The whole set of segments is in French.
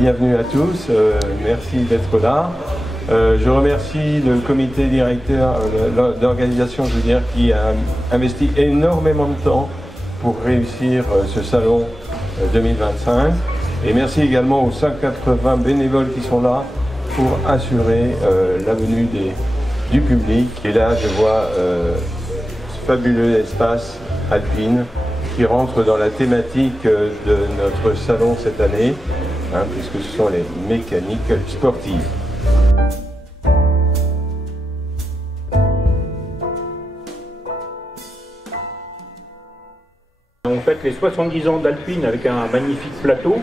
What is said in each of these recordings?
bienvenue à tous, merci d'être là. Je remercie le comité directeur d'organisation, je veux dire, qui a investi énormément de temps pour réussir ce salon 2025. Et merci également aux 180 bénévoles qui sont là pour assurer la venue du public. Et là, je vois ce fabuleux espace alpine qui rentre dans la thématique de notre salon cette année, puisque ce sont les mécaniques sportives. On fête les 70 ans d'Alpine avec un magnifique plateau.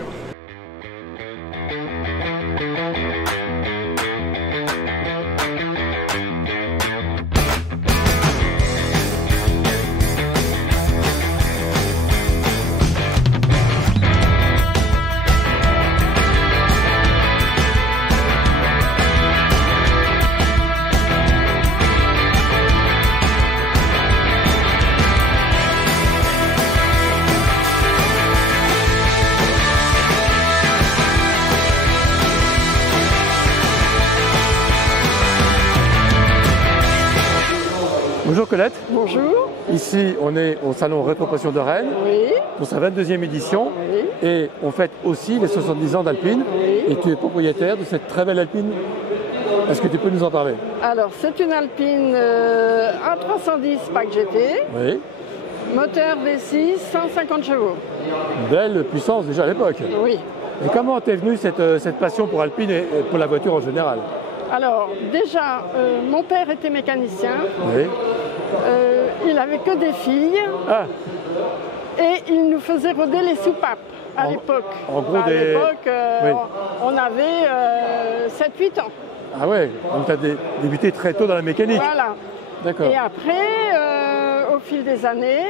Bonjour Colette. Bonjour. Ici, on est au salon Rétro-Passion de Rennes Oui. pour sa 22e édition. Oui. Et on fête aussi les 70 ans d'Alpine. Oui. Et tu es propriétaire de cette très belle Alpine. Est-ce que tu peux nous en parler? Alors, c'est une Alpine A310 Pack GT, Oui. moteur V6, 150 chevaux. Une belle puissance déjà à l'époque. Oui. Et comment t'es venue cette passion pour Alpine et pour la voiture en général? Alors, déjà, mon père était mécanicien. Oui. Il avait que des filles. Ah, Et il nous faisait roder les soupapes à l'époque. en gros, À l'époque, oui. on avait 7-8 ans. Ah ouais, donc tu as débuté très tôt dans la mécanique. Voilà. D'accord. Et après, au fil des années,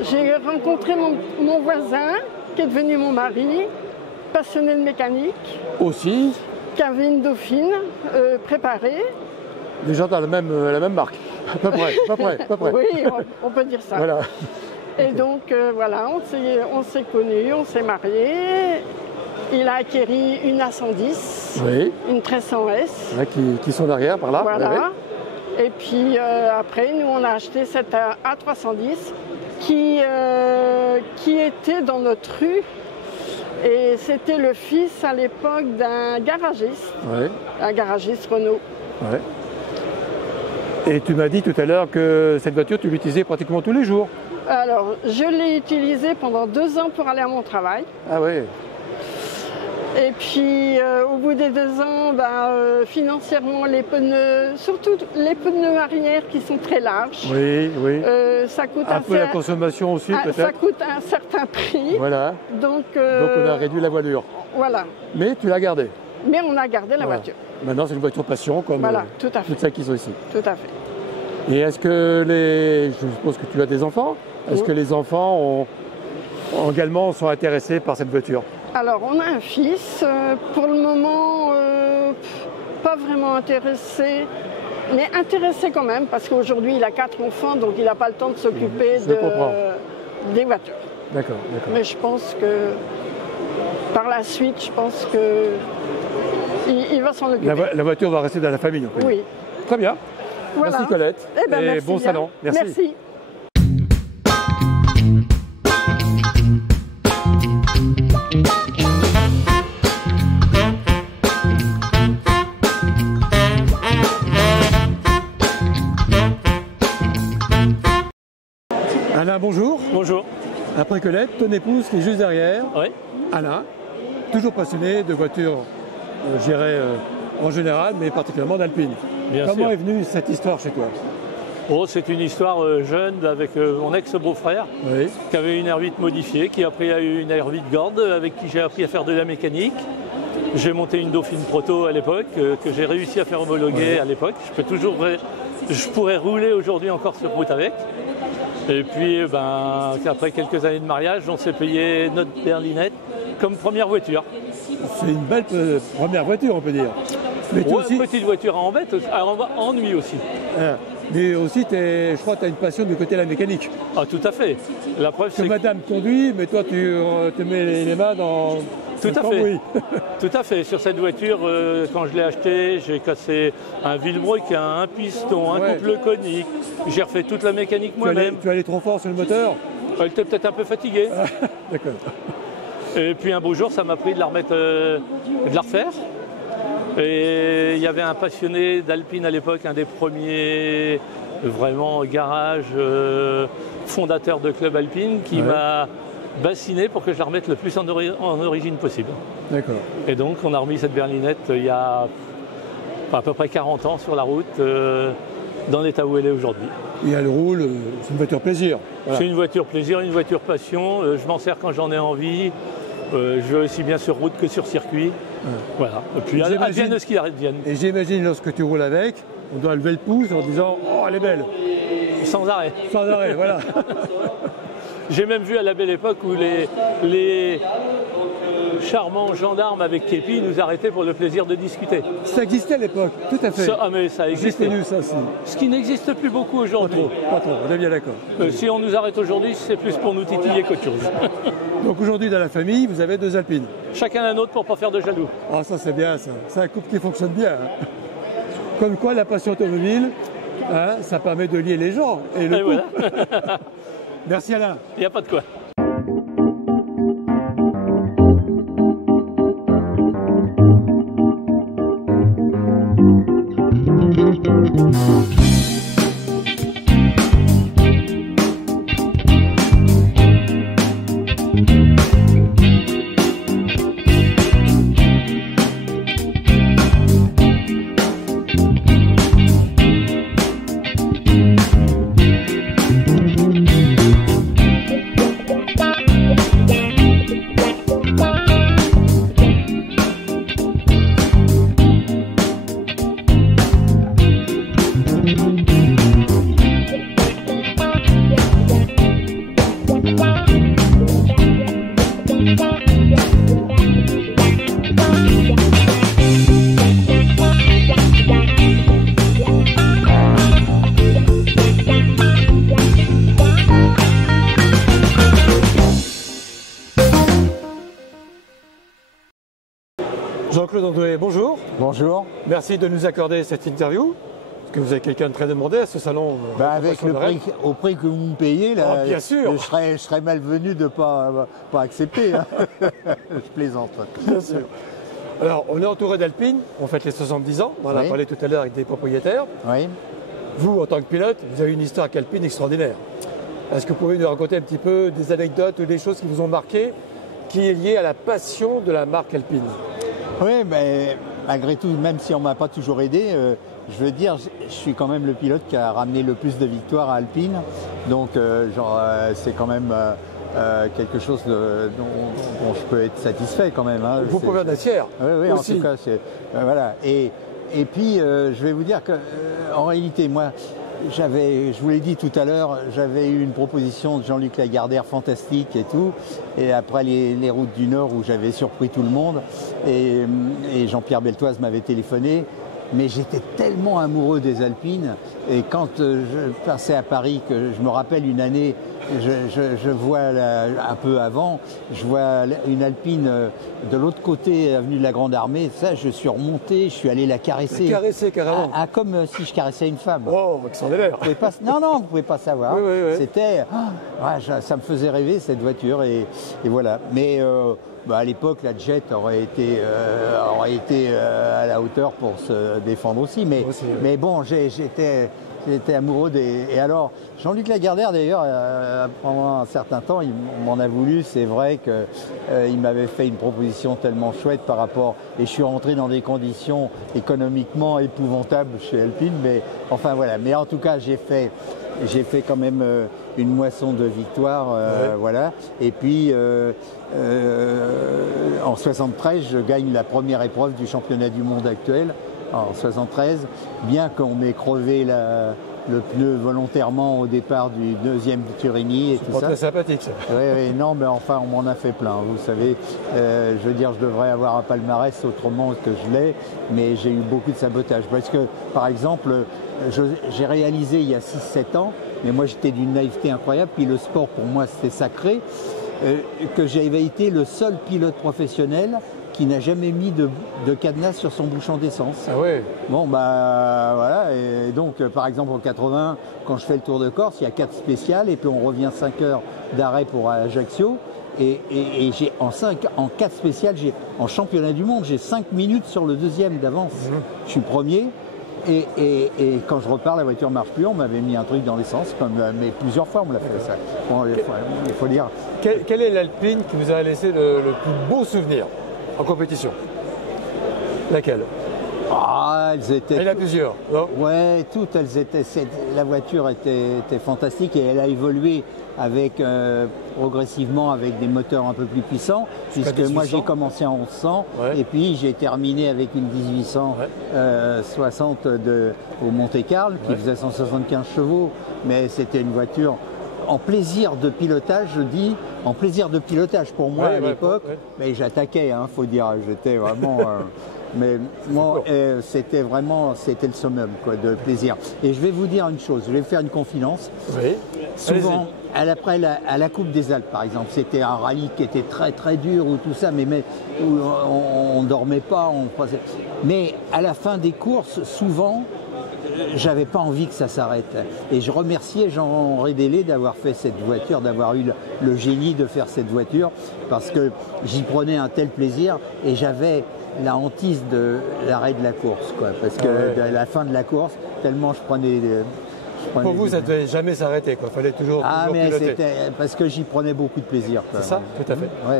j'ai rencontré mon voisin, qui est devenu mon mari, passionné de mécanique, Aussi, qui avait une Dauphine préparée. déjà dans la même marque. À peu près, à peu près, à peu près. Oui, on peut dire ça. Voilà. Et donc, voilà, on s'est connus, on s'est mariés. Il a acquéri une A110, Oui. une 1300S. Là, qui sont derrière, par là. Voilà. Ouais. Et puis après, nous, on a acheté cette A310 qui était dans notre rue. Et c'était le fils à l'époque d'un garagiste, Ouais. un garagiste Renault. Ouais. Et tu m'as dit tout à l'heure que cette voiture, tu l'utilisais pratiquement tous les jours. Alors, je l'ai utilisée pendant 2 ans pour aller à mon travail. Ah oui. Et puis, au bout des 2 ans, financièrement, les pneus, surtout les pneus arrière qui sont très larges, Oui, oui. ça coûte Un peu la consommation aussi, ça peut-être. coûte un certain prix. Voilà. Donc, Donc on a réduit la voilure. voilà. Mais tu l'as gardée. Mais on a gardé la Voilà. voiture. Maintenant, c'est une voiture passion, comme Voilà, tout à fait. toutes celles qui sont ici. Tout à fait. Et est-ce que je suppose que tu as des enfants. Est-ce Oui. que les enfants également sont intéressés par cette voiture? Alors, on a un fils, pour le moment, pas vraiment intéressé, mais intéressé quand même, parce qu'aujourd'hui, il a 4 enfants, donc il n'a pas le temps de s'occuper Je comprends. des voitures. D'accord, d'accord. Mais je pense que, par la suite, je pense que il va s'en occuper. La voiture va rester dans la famille, on peut dire. Oui. Très bien. Voilà. Merci Colette. Eh ben, et merci bon bien. salon. Merci. Merci. Alain, bonjour. Bonjour. Après Colette, ton épouse qui est juste derrière. Oui. Alain, toujours passionné de voitures, je dirais en général, mais particulièrement d'Alpine. Bien Comment sûr. est venue cette histoire chez toi? Oh, c'est une histoire jeune avec mon ex-beau-frère Oui. qui avait une R8 modifiée, qui après a eu une R8 Gord avec qui j'ai appris à faire de la mécanique. J'ai monté une Dauphine Proto à l'époque, que j'ai réussi à faire homologuer à l'époque. Je pourrais rouler aujourd'hui encore sur route avec. Et puis, après quelques années de mariage, on s'est payé notre berlinette comme première voiture. C'est une belle première voiture, on peut dire. Mais tu Ouais, aussi, petite voiture à embête, à ennui aussi. mais aussi je crois que tu as une passion du côté de la mécanique. Ah, tout à fait. La preuve, Que c'est que... madame conduit, mais toi tu te mets les mains dans Tout le à fait. cambouis. Tout à fait. Sur cette voiture, quand je l'ai achetée, j'ai cassé un vilebrequin, un piston, un Ouais. couple conique. J'ai refait toute la mécanique moi-même. Tu allais trop fort sur le moteur. Elle était peut-être un peu fatiguée. D'accord. Et puis un beau jour, ça m'a pris de la remettre, de la refaire. Et il y avait un passionné d'Alpine à l'époque, un des premiers vraiment garages fondateurs de club Alpine, qui m'a bassiné pour que je la remette le plus en origine possible. D'accord. Et donc on a remis cette berlinette il y a à peu près 40 ans sur la route, dans l'état où elle est aujourd'hui. Et elle roule, c'est une voiture plaisir. Voilà. C'est une voiture plaisir, une voiture passion. Je m'en sers quand j'en ai envie. Je vais aussi bien sur route que sur circuit. Voilà. Et puis advienne ce qui advienne. Et j'imagine lorsque tu roules avec, on doit lever le pouce en disant « Oh, elle est belle !» Sans arrêt. Sans arrêt, voilà. J'ai même vu à la belle époque où les charmants gendarmes avec képi nous arrêtaient pour le plaisir de discuter. Ça existait à l'époque, tout à fait. Mais ça J'ai existait. connu ça aussi. Ce qui n'existe plus beaucoup Pas aujourd'hui. trop, on est bien d'accord. Si on nous arrête aujourd'hui, c'est plus pour nous titiller qu'autre chose. Donc aujourd'hui dans la famille, vous avez 2 Alpines. Chacun un autre pour pas faire de jaloux. Ah ça c'est bien ça, c'est un couple qui fonctionne bien. Hein. Comme quoi la passion automobile, hein, ça permet de lier les gens. Et le couple. Voilà. Merci Alain. Il n'y a pas de quoi. Jean-Claude Andouet, bonjour. Bonjour. Merci de nous accorder cette interview. Parce que vous êtes quelqu'un de très demandé à ce salon. Avec le prix, au prix que vous me payez, là, bien sûr. je serais malvenu de ne pas accepter. Hein. Je plaisante. Bien sûr. Alors, on est entouré d'Alpine, on fête les 70 ans, on en a Oui. parlé tout à l'heure avec des propriétaires. Oui. Vous, en tant que pilote, vous avez une histoire avec Alpine extraordinaire. Est-ce que vous pouvez nous raconter un petit peu des anecdotes ou des choses qui vous ont marqué, qui est liée à la passion de la marque Alpine? Oui, mais malgré tout, même si on ne m'a pas toujours aidé, je veux dire, je suis quand même le pilote qui a ramené le plus de victoires à Alpine. Donc, c'est quand même quelque chose dont je peux être satisfait quand même. Hein. Vous pouvez en être fier. Oui, en aussi. tout cas, voilà. Et puis, je vais vous dire que, en réalité, moi, je vous l'ai dit tout à l'heure, j'avais eu une proposition de Jean-Luc Lagardère fantastique et tout. Et après les routes du Nord où j'avais surpris tout le monde, et Jean-Pierre Beltoise m'avait téléphoné. Mais j'étais tellement amoureux des Alpines, et quand je passais à Paris, que je me rappelle une année, je vois un peu avant, je vois une Alpine de l'autre côté, avenue de la Grande Armée, ça je suis remonté, je suis allé la caresser. La caresser carrément. Comme si je caressais une femme. Oh, extraordinaire. Non, vous ne pouvez pas savoir. Oui. C'était, ça me faisait rêver cette voiture, et voilà. Mais à l'époque, la Jet aurait été à la hauteur pour se défendre aussi. Mais bon, j'étais amoureux des... Et alors, Jean-Luc Lagardère, d'ailleurs, pendant un certain temps, il m'en a voulu. C'est vrai qu'il m'avait fait une proposition tellement chouette par rapport... Et je suis rentré dans des conditions économiquement épouvantables chez Alpine. Mais enfin, voilà. Mais en tout cas, j'ai fait quand même une moisson de victoires, voilà. Et puis, en 73, je gagne la première épreuve du championnat du monde actuel, en 73, bien qu'on m'ait crevé le pneu volontairement au départ du deuxième Turini et tout C'est ça. très sympathique ça. Oui, non, mais enfin, on m'en a fait plein, vous savez. Je veux dire, je devrais avoir un palmarès autrement que je l'ai, mais j'ai eu beaucoup de sabotage. Parce que, par exemple, j'ai réalisé il y a 6-7 ans, mais moi j'étais d'une naïveté incroyable, puis le sport pour moi c'était sacré, que j'avais été le seul pilote professionnel qui n'a jamais mis de cadenas sur son bouchon d'essence. Ah ouais. Bon, bah voilà, et donc par exemple en 80, quand je fais le Tour de Corse, il y a 4 spéciales, et puis on revient 5 heures d'arrêt pour Ajaccio, et j'ai en 4 spéciales, en championnat du monde, j'ai 5 minutes sur le deuxième d'avance. Je suis premier, et quand je repars, la voiture ne marche plus, on m'avait mis un truc dans l'essence, mais plusieurs fois on me l'a fait ça. Bon, il faut dire... Quelle est l'Alpine qui vous a laissé le plus beau souvenir en compétition? Laquelle? Ah, elles étaient... Il y en a plusieurs, non? Ouais, toutes, elles étaient... La voiture était fantastique, et elle a évolué avec, progressivement avec des moteurs un peu plus puissants, puisque moi j'ai commencé en 1100, ouais. Et puis j'ai terminé avec une 1860 au Monte-Carlo, qui faisait 175 chevaux, mais c'était une voiture... En plaisir de pilotage, je dis, en plaisir de pilotage pour moi à l'époque, mais j'attaquais, faut dire, j'étais vraiment... mais moi, c'était le summum de plaisir. Et je vais vous dire une chose, je vais faire une confidence. Oui. Souvent, à la Coupe des Alpes, par exemple, c'était un rallye qui était très très dur ou tout ça, mais où on ne dormait pas, mais à la fin des courses, souvent, j'avais pas envie que ça s'arrête. Et je remerciais Jean Rédélé d'avoir fait cette voiture, d'avoir eu le génie de faire cette voiture, parce que j'y prenais un tel plaisir, et j'avais la hantise de l'arrêt de la course, quoi, parce que à la fin de la course, tellement je prenais... Pour vous, ça ne devait jamais s'arrêter, quoi. Fallait toujours mais piloter. c'était parce que j'y prenais beaucoup de plaisir. C'est ça, tout à fait. Oui,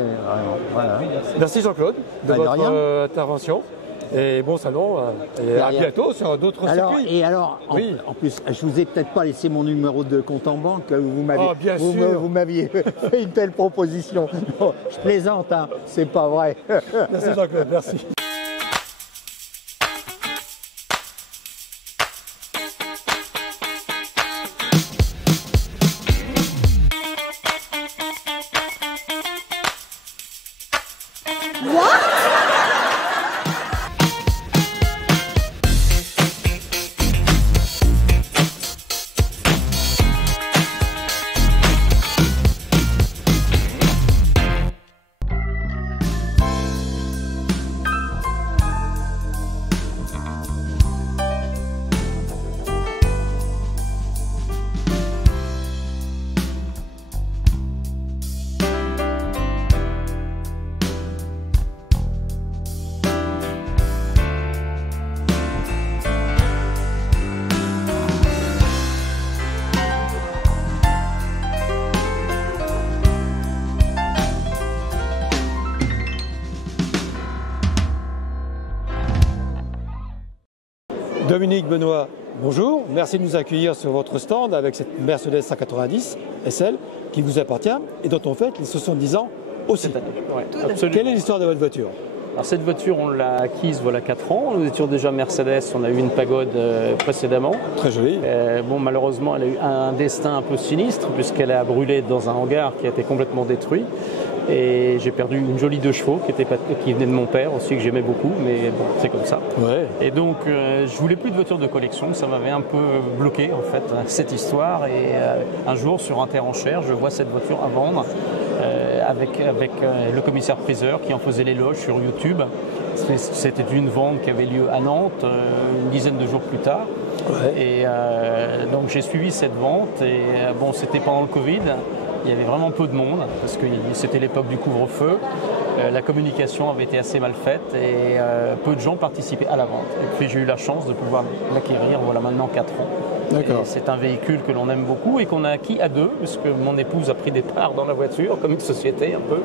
voilà. Merci Jean-Claude de votre intervention. Et bon salon, et à bientôt sur d'autres circuits. Et alors, en plus, je vous ai peut-être pas laissé mon numéro de compte en banque, vous m'aviez fait une telle proposition. Non, je plaisante, c'est pas vrai. Merci Jean-Claude, merci. Dominique Benoît, bonjour. Merci de nous accueillir sur votre stand avec cette Mercedes 190 SL qui vous appartient et dont on fête les 70 ans aussi. Cette année, ouais, absolument. Quelle est l'histoire de votre voiture? Alors cette voiture, on l'a acquise voilà 4 ans. Nous étions déjà Mercedes, on a eu une pagode précédemment. Très jolie. Bon, malheureusement, elle a eu un destin un peu sinistre puisqu'elle a brûlé dans un hangar qui a été complètement détruit. Et j'ai perdu une jolie 2 chevaux qui venait de mon père aussi, que j'aimais beaucoup, mais bon, c'est comme ça. Ouais. Et donc, je voulais plus de voiture de collection, ça m'avait un peu bloqué en fait, cette histoire. Et un jour, sur un terrain cher, je vois cette voiture à vendre avec le commissaire priseur qui en faisait l'éloge sur YouTube. C'était une vente qui avait lieu à Nantes une dizaine de jours plus tard. Ouais. Et donc, j'ai suivi cette vente. Et bon, c'était pendant le Covid. Il y avait vraiment peu de monde parce que c'était l'époque du couvre-feu. La communication avait été assez mal faite et peu de gens participaient à la vente. Et puis j'ai eu la chance de pouvoir l'acquérir voilà maintenant 4 ans. D'accord. C'est un véhicule que l'on aime beaucoup et qu'on a acquis à 2 parce que mon épouse a pris des parts dans la voiture comme une société un peu,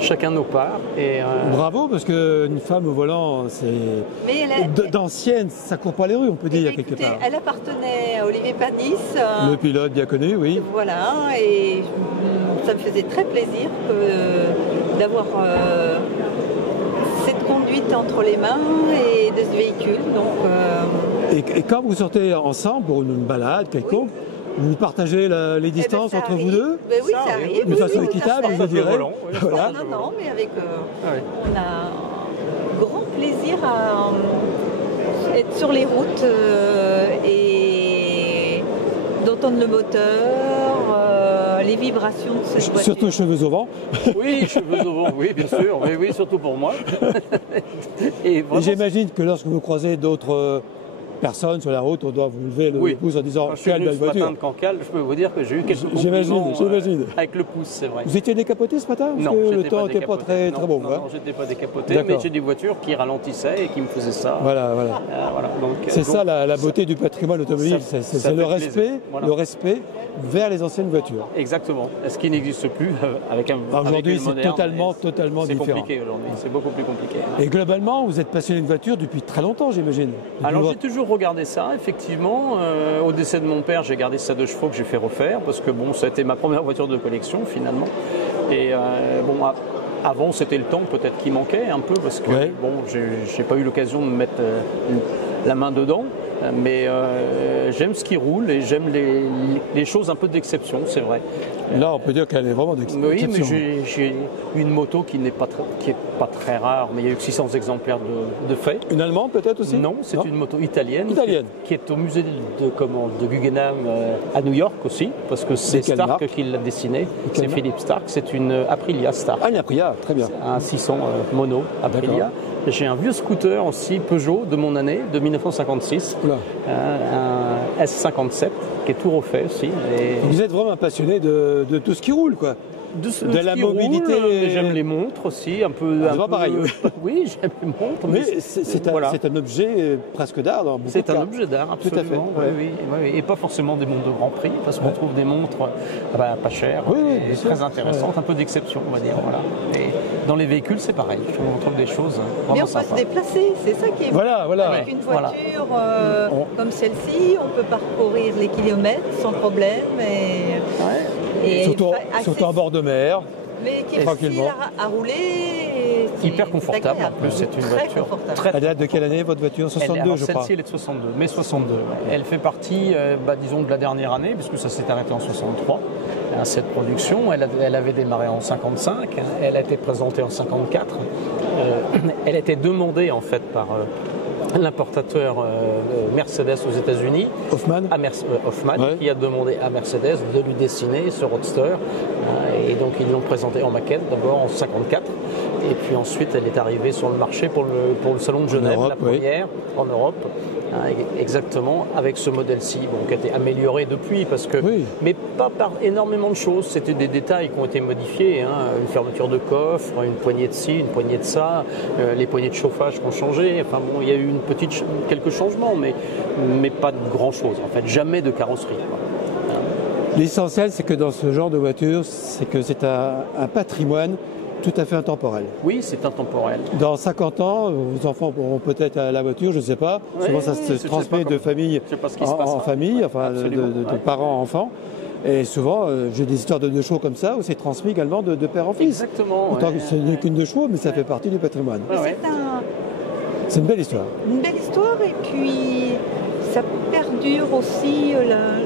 chacun nos parts. Et bravo parce qu'une femme au volant, c'est d'ancienne, ça court pas les rues on peut dire quelque part. Elle appartenait à Olivier Panis. Le pilote bien connu, oui. Voilà, et ça me faisait très plaisir d'avoir cette conduite entre les mains et de ce véhicule. Donc Et quand vous sortez ensemble pour une balade quelconque, vous partagez les distances entre vous deux? Oui, ça arrive. De façon équitable, je dirais. Voilà. Non, mais avec, on a grand plaisir à être sur les routes et d'entendre le moteur, les vibrations de cette voiture. Surtout cheveux au vent. Oui, cheveux au vent, oui, bien sûr. Oui, surtout pour moi. Et j'imagine que lorsque vous croisez d'autres personnes sur la route, on doit vous lever le pouce en disant « Quelle belle voiture !» ce Cancale, je peux vous dire que j'ai eu quelques compliments avec le pouce, c'est vrai. Vous étiez décapoté ce matin? Non, le temps n'était pas très bon. Non, je n'étais pas décapoté, mais j'ai des voitures qui ralentissaient et qui me faisaient ça. Voilà. C'est ça la beauté du patrimoine automobile, c'est le respect vers les anciennes voitures. Exactement. Ce qui n'existe plus avec un aujourd'hui, c'est totalement différent. C'est compliqué aujourd'hui, c'est beaucoup plus compliqué. Et globalement, vous êtes passionné de voiture depuis très longtemps, j'imagine. Alors j'ai toujours regardé ça, effectivement. Au décès de mon père, j'ai gardé ça 2 chevaux que j'ai fait refaire parce que bon, ça a été ma première voiture de collection finalement. Et avant, c'était le temps peut-être qui manquait un peu parce que bon, j'ai pas eu l'occasion de mettre la main dedans. Mais j'aime ce qui roule et j'aime les choses un peu d'exception, c'est vrai. Là, on peut dire qu'elle est vraiment d'exception. Oui, mais j'ai une moto qui n'est pas très rare, mais il y a eu 600 exemplaires de fait. Une allemande peut-être aussi? Non, c'est une moto italienne. Qui est au musée de Guggenheim à New York aussi, parce que c'est Stark qui l'a dessinée. C'est Philippe Stark, c'est une Aprilia Stark. Ah, une Aprilia, très bien. Un 600 mono Aprilia. J'ai un vieux scooter aussi Peugeot de mon année, de 1956, un S57 qui est tout refait aussi. Et vous êtes vraiment un passionné de tout ce qui roule, quoi. De la mobilité. J'aime les montres aussi, un peu. C'est pas pareil. Oui, j'aime les montres. Mais c'est un objet presque d'art dans beaucoup de cas. C'est un objet d'art, absolument. Tout à fait. Oui. Et pas forcément des montres de grand prix, parce qu'on trouve des montres pas chères, et très intéressantes, un peu d'exception, on va dire. Voilà. Et dans les véhicules, c'est pareil. On trouve des choses vraiment sympas. Mais on peut se déplacer, c'est ça qui est voilà. Avec une voiture comme celle-ci, on peut parcourir les kilomètres sans problème. Et surtout en bord de mer. Mais qui est facile à rouler. Hyper confortable. En plus, c'est une voiture très. Elle date de quelle année votre voiture? 62, je crois. Celle-ci, elle est de 62, mai 62. Elle fait partie, disons, de la dernière année, puisque ça s'est arrêté en 63. Cette production, elle avait démarré en 55. Elle a été présentée en 54. Elle a été demandée en fait par l'importateur Mercedes aux États-Unis, Hoffman, qui a demandé à Mercedes de lui dessiner ce roadster. Et donc ils l'ont présenté en maquette d'abord en 54. Et puis ensuite elle est arrivée sur le marché pour le salon de Genève, la première en Europe. Exactement, avec ce modèle-ci, qui a été amélioré depuis, mais pas par énormément de choses. C'était des détails qui ont été modifiés, une fermeture de coffre, une poignée de ci, une poignée de ça, les poignées de chauffage qui ont changé. Enfin bon, il y a eu quelques changements, mais pas de grand-chose. En fait, jamais de carrosserie. L'essentiel, c'est que dans ce genre de voiture, c'est que c'est un patrimoine tout à fait intemporel. Oui, c'est intemporel. Dans 50 ans, vos enfants auront peut-être la voiture, je ne sais pas. Souvent, ça se transmet de famille en famille, enfin de parents en enfants. Et souvent, j'ai des histoires de 2 chevaux comme ça, où c'est transmis également de père en fils. Exactement. Autant que ce n'est qu'une 2 chevaux, mais ça fait partie du patrimoine. C'est une belle histoire. Une belle histoire, et puis ça perdure aussi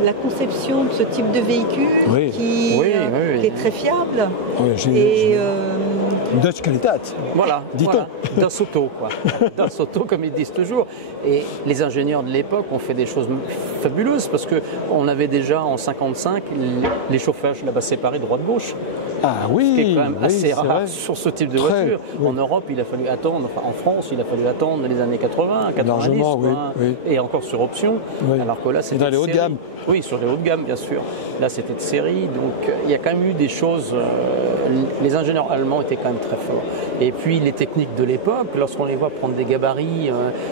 la conception de ce type de véhicule qui est très fiable. Dutch Qualitat. Voilà, d'un Soto, quoi. D'un Soto, comme ils disent toujours. Et les ingénieurs de l'époque ont fait des choses fabuleuses, parce qu'on avait déjà en 55 les chauffages là-bas séparés droite-gauche. Ah oui, ce qui est quand même assez rare sur ce type de voiture. En Europe, il a fallu attendre, en France, il a fallu attendre les années 80, 90, et encore sur option. Alors que là, c'était dans les hauts de gamme. Oui, sur les hauts de gamme, bien sûr. Là, c'était de série. Donc, il y a quand même eu des choses. Les ingénieurs allemands étaient quand même très forts. Et puis, les techniques de l'époque, lorsqu'on les voit prendre des gabarits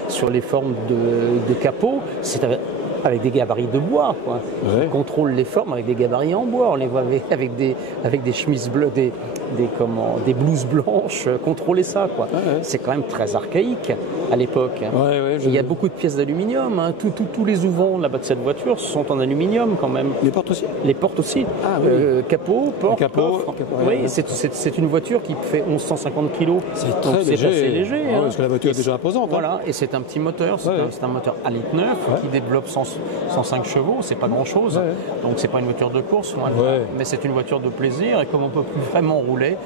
sur les formes de capot, c'était avec des gabarits de bois, quoi. Ouais. Qui contrôlent les formes avec des gabarits en bois. On les voit avec des chemises bleues, des blouses blanches, contrôler ça, quoi. Ouais. C'est quand même très archaïque à l'époque. Ouais, Il y a beaucoup de pièces d'aluminium. Hein. Tous les ouvrants là-bas de cette voiture sont en aluminium quand même. Les portes aussi? Les portes aussi. Ah, oui. Capot, porte, coffre. Ouais, Oui, ouais. c'est une voiture qui fait 1150 kg. C'est très léger. C'est assez léger. Ouais, hein. parce que la voiture est déjà imposante. Voilà, et c'est un petit moteur. C'est un moteur à litre 9 qui développe 105 chevaux. C'est pas grand-chose. Ouais. Donc c'est pas une voiture de course, loin de là. Mais c'est une voiture de plaisir. Et comme on peut plus vraiment rouler,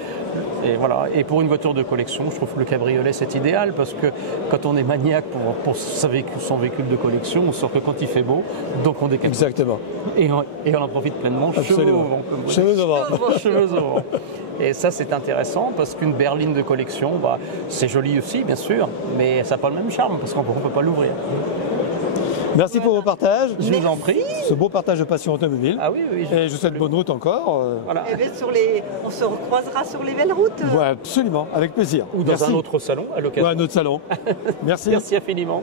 et voilà. Et pour une voiture de collection, je trouve que le cabriolet c'est idéal parce que quand on est maniaque pour son véhicule de collection, on sort que quand il fait beau, donc on décapote. Exactement. Et on en profite pleinement. Absolument. Cheveux au vent. Cheveux au vent. Et ça c'est intéressant parce qu'une berline de collection, c'est joli aussi bien sûr, mais ça n'a pas le même charme parce qu'on ne peut pas l'ouvrir. Merci pour vos partages. Je vous en prie. Ce beau partage de passion automobile. Ah oui. Et je vous souhaite bonne route encore. Voilà. Et bien on se recroisera sur les belles routes. Ouais, absolument, avec plaisir. Ou dans un autre salon à l'occasion. Ouais, un autre salon. Merci. Merci infiniment.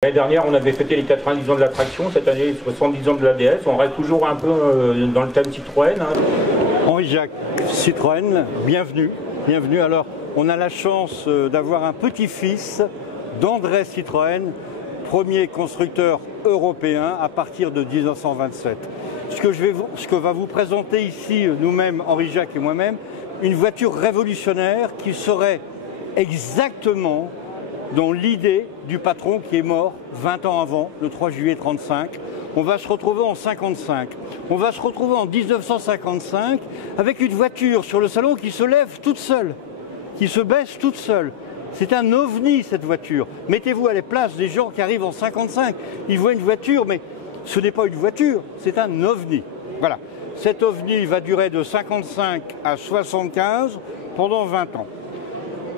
L'année dernière, on avait fêté les 90 ans de l'attraction. Cette année, les 70 ans de l'ADS. On reste toujours un peu dans le thème Citroën. Henri-Jacques Citroën, bienvenue. Bienvenue. Alors, on a la chance d'avoir un petit-fils d'André Citroën, premier constructeur européen à partir de 1927. Ce que va vous présenter ici, nous-mêmes, Henri-Jacques et moi-même, une voiture révolutionnaire qui serait exactement dans l'idée du patron qui est mort 20 ans avant, le 3 juillet 1935. On va se retrouver en 1955. On va se retrouver en 1955 avec une voiture sur le salon qui se lève toute seule, qui se baisse toute seule. C'est un ovni, cette voiture. Mettez-vous à la place des gens qui arrivent en 55. Ils voient une voiture, mais ce n'est pas une voiture, c'est un ovni. Voilà. Cet ovni va durer de 55 à 75 pendant 20 ans.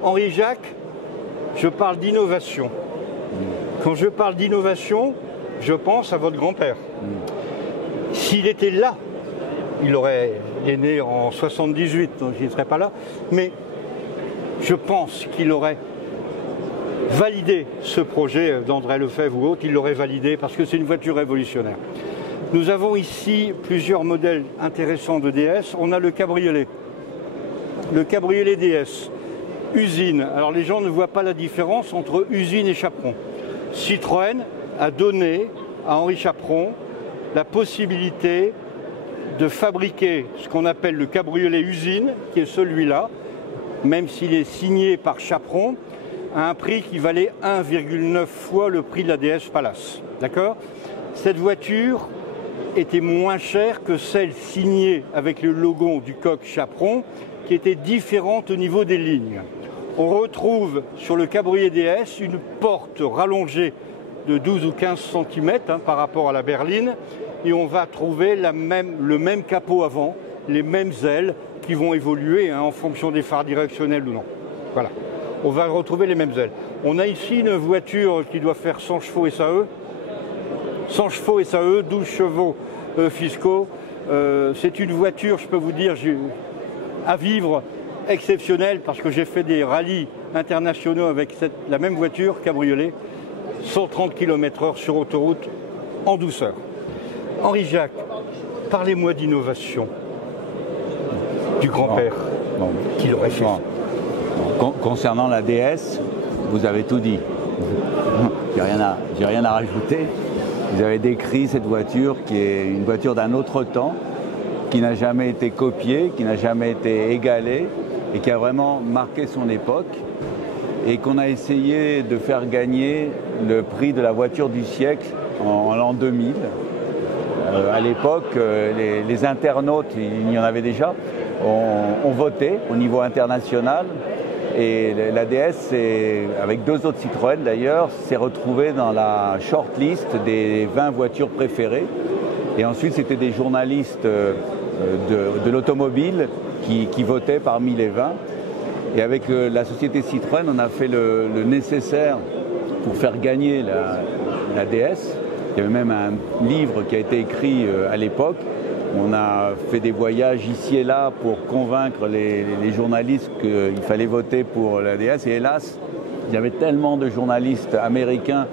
Henri-Jacques, je parle d'innovation. Quand je parle d'innovation, je pense à votre grand-père. S'il était là, il est né en 78, donc il ne serait pas là, mais je pense qu'il aurait validé ce projet d'André Lefebvre ou autre, il l'aurait validé parce que c'est une voiture révolutionnaire. Nous avons ici plusieurs modèles intéressants de DS. On a le cabriolet DS. Usine. Alors les gens ne voient pas la différence entre usine et chaperon. Citroën a donné à Henri Chaperon la possibilité de fabriquer ce qu'on appelle le cabriolet usine, qui est celui-là, même s'il est signé par Chaperon, à un prix qui valait 1,9 fois le prix de la DS Palace. D'accord ? Cette voiture était moins chère que celle signée avec le logo du coq chaperon, qui était différente au niveau des lignes. On retrouve sur le cabriolet DS une porte rallongée de 12 ou 15 cm par rapport à la berline, et on va trouver le même capot avant, les mêmes ailes qui vont évoluer en fonction des phares directionnels ou non. Voilà, on va retrouver les mêmes ailes. On a ici une voiture qui doit faire 100 chevaux SAE, 100 chevaux SAE, 12 chevaux fiscaux. C'est une voiture, je peux vous dire, à vivre, exceptionnelle, parce que j'ai fait des rallyes internationaux avec la même voiture, cabriolet, 130 km/h sur autoroute, en douceur. Henri-Jacques, parlez-moi d'innovation du grand-père qui l'aurait fait. Concernant la DS, vous avez tout dit. J'ai rien à rajouter. Vous avez décrit cette voiture qui est une voiture d'un autre temps, qui n'a jamais été copiée, qui n'a jamais été égalée et qui a vraiment marqué son époque et qu'on a essayé de faire gagner le prix de la voiture du siècle en l'an 2000. À l'époque, les internautes, il y en avait déjà, ont voté au niveau international. Et la DS, avec 2 autres Citroën d'ailleurs, s'est retrouvée dans la shortlist des 20 voitures préférées. Et ensuite, c'était des journalistes de l'automobile qui votaient parmi les 20. Et avec la société Citroën, on a fait le nécessaire pour faire gagner la DS. Il y avait même un livre qui a été écrit à l'époque. On a fait des voyages ici et là pour convaincre les journalistes qu'il fallait voter pour la DS. Et hélas, il y avait tellement de journalistes américains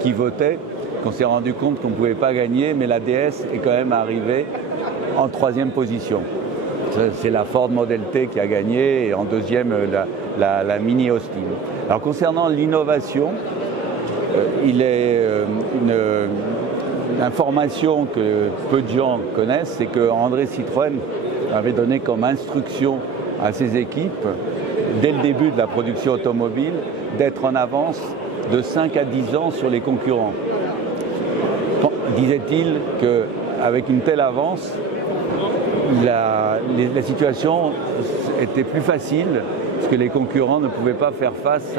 qui votaient qu'on s'est rendu compte qu'on ne pouvait pas gagner, mais la DS est quand même arrivée en 3e position. C'est la Ford Model T qui a gagné et en 2e la Mini Austin. Alors concernant l'innovation, il est une information que peu de gens connaissent, c'est que André Citroën avait donné comme instruction à ses équipes, dès le début de la production automobile, d'être en avance de 5 à 10 ans sur les concurrents. Disait-il qu'avec une telle avance, la situation était plus facile parce que les concurrents ne pouvaient pas faire face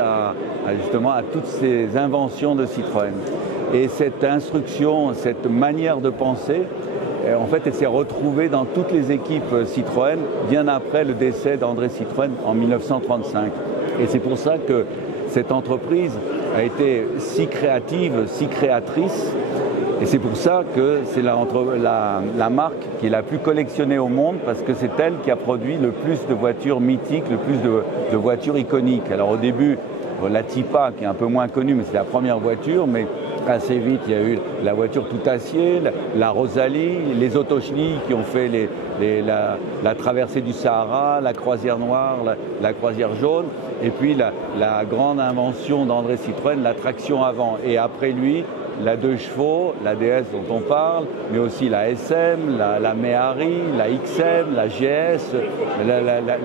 justement à toutes ces inventions de Citroën. Et cette instruction, cette manière de penser, en fait, elle s'est retrouvée dans toutes les équipes Citroën bien après le décès d'André Citroën en 1935. Et c'est pour ça que cette entreprise a été si créative, si créatrice. Et c'est pour ça que c'est la marque qui est la plus collectionnée au monde, parce que c'est elle qui a produit le plus de voitures mythiques, le plus de voitures iconiques. Alors au début, la Tipa, qui est un peu moins connue, mais c'est la première voiture, mais assez vite, il y a eu la voiture tout acier, la Rosalie, les Otochny qui ont fait la traversée du Sahara, la croisière noire, la croisière jaune, et puis la grande invention d'André Citroën, la traction avant. Et après lui, la 2 chevaux, la DS dont on parle, mais aussi la SM, la Méhari, la XM, la GS,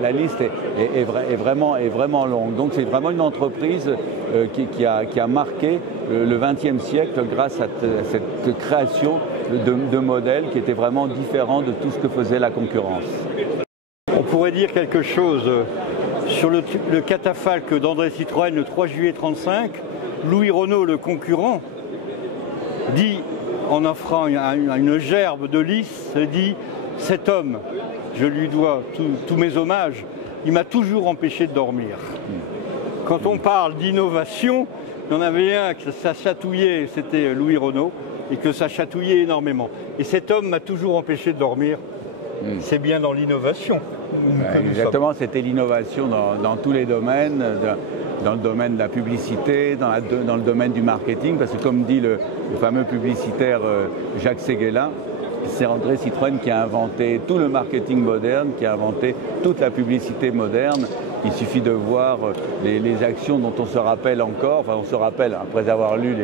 la liste est vraiment longue. Donc c'est vraiment une entreprise qui a marqué le XXe siècle grâce à cette création de modèles qui étaient vraiment différents de tout ce que faisait la concurrence. On pourrait dire quelque chose sur le catafalque d'André Citroën le 3 juillet 1935. Louis Renault, le concurrent, dit, en offrant une gerbe de lys, dit « Cet homme, je lui dois tous mes hommages, il m'a toujours empêché de dormir. » Quand on parle d'innovation, il y en avait un que ça chatouillait, c'était Louis Renault, et que ça chatouillait énormément. Et cet homme m'a toujours empêché de dormir. C'est bien dans l'innovation. Exactement, c'était l'innovation dans tous les domaines, dans le domaine de la publicité, dans le domaine du marketing, parce que comme dit le fameux publicitaire Jacques Séguéla, c'est André Citroën qui a inventé tout le marketing moderne, qui a inventé toute la publicité moderne. Il suffit de voir les actions dont on se rappelle encore, enfin on se rappelle après avoir lu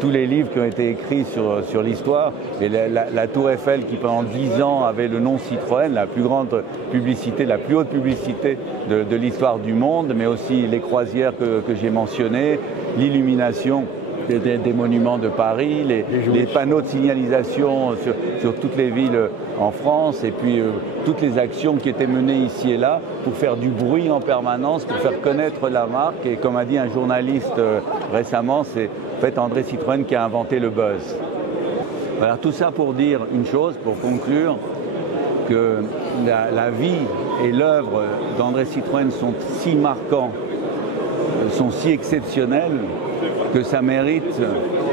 tous les livres qui ont été écrits sur l'histoire, et la Tour Eiffel qui pendant 10 ans avait le nom Citroën, la plus grande publicité, la plus haute publicité de l'histoire du monde, mais aussi les croisières que j'ai mentionnées, l'illumination des monuments de Paris, les panneaux de signalisation sur toutes les villes en France, et puis toutes les actions qui étaient menées ici et là pour faire du bruit en permanence, pour faire connaître la marque. Et comme a dit un journaliste récemment, c'est en fait André Citroën qui a inventé le buzz. Alors tout ça pour dire une chose, pour conclure, que la vie et l'œuvre d'André Citroën sont si marquants, sont si exceptionnels, que ça mérite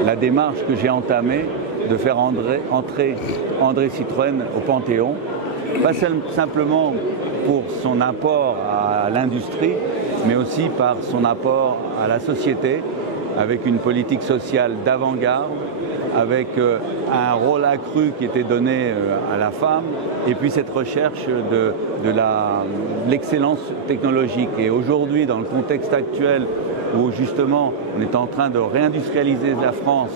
la démarche que j'ai entamée de faire entrer André Citroën au Panthéon, pas simplement pour son apport à l'industrie, mais aussi par son apport à la société, avec une politique sociale d'avant-garde, avec un rôle accru qui était donné à la femme, et puis cette recherche de l'excellence technologique. Et aujourd'hui, dans le contexte actuel, où justement on est en train de réindustrialiser la France,